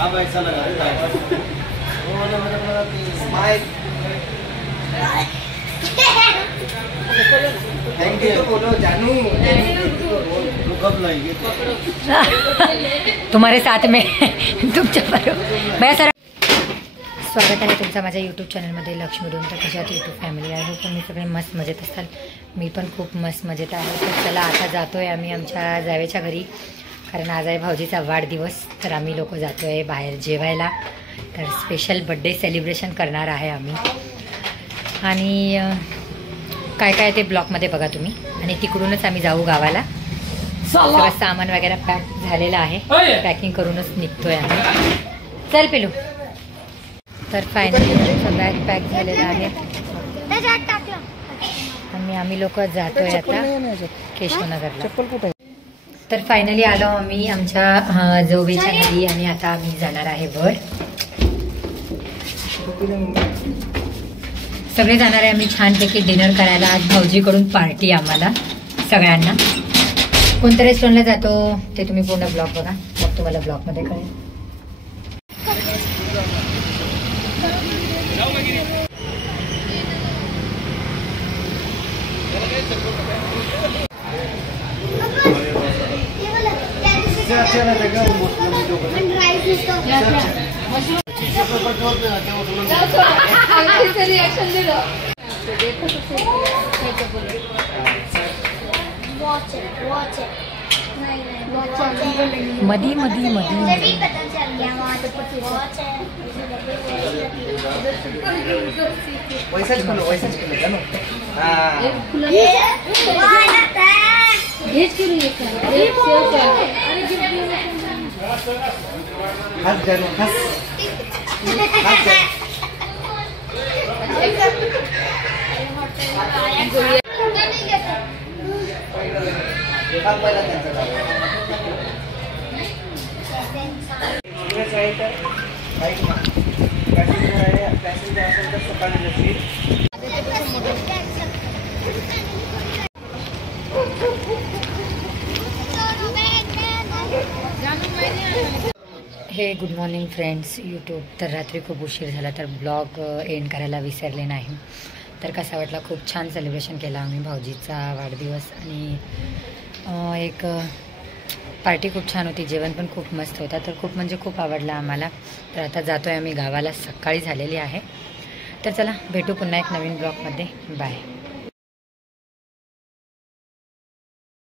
अब ऐसा लगा स्माइल थैंक यू तो बोलो जानू कब लाएंगे तुम्हारे साथ में तुम चुप रहो मैं सर स्वागत आहे तुमचं माझ्या यूट्यूब चॅनलमध्ये लक्ष्मी डोन. तर कशात यूट्यूब फॅमिली आहे तुम्ही सगळे मस्त मजेत असाल. मी पण खूप मस्त मजेत आहे. तर चला आता जातो आहे आम्ही आमच्या जावेच्या घरी, कारण आज आहे भाऊजीचा वाढदिवस. तर आम्ही लोक जातो आहे बाहेर जेवायला. तर स्पेशल बड्डे सेलिब्रेशन करणार आहे आम्ही. आणि काय काय ते ब्लॉगमध्ये बघा तुम्ही. आणि तिकडूनच आम्ही जाऊ गावाला. सगळं सामान वगैरे पॅक झालेलं आहे. पॅकिंग करूनच निघतोय आम्ही. चल पिलू. तर फायनली आमचा बॅग पॅक झालेला आहे आणि आम्ही लोक जातोय आता केशवनगरला. तर फायनली आलो आम्ही आमच्या जोबीच्या घरी आणि आता आम्ही जाणार आहे वर. सगळे जाणार आहे आम्ही छानपैकी डिनर करायला. आज भाऊजीकडून पार्टी आम्हाला सगळ्यांना. कोणत्या रेस्टॉरंटला जातो ते तुम्ही पूर्ण ब्लॉग बघा, मग तुम्हाला ब्लॉगमध्ये कळेल. मधी मधी मधी वैसाच खोलो जानो. हस जानो हस हे गुड मॉर्निंग फ्रेंड्स यूट्यूब. तर रात्री खूप उशीर झाला तर ब्लॉग एंड करायला विसरले नाही. तर कसा वाटला, खूप छान सेलिब्रेशन केला आम्ही भाऊजीचा वाढदिवस. आणि एक पार्टी खूप छान होती, जेवण पण खूप मस्त होता. तर खूप म्हणजे खूप आवडला आम्हाला. तर आता जातो आहे आम्ही गावाला, सकाळी झालेली आहे. तर चला भेटू पुन्हा एक नवीन ब्लॉगमध्ये. बाय.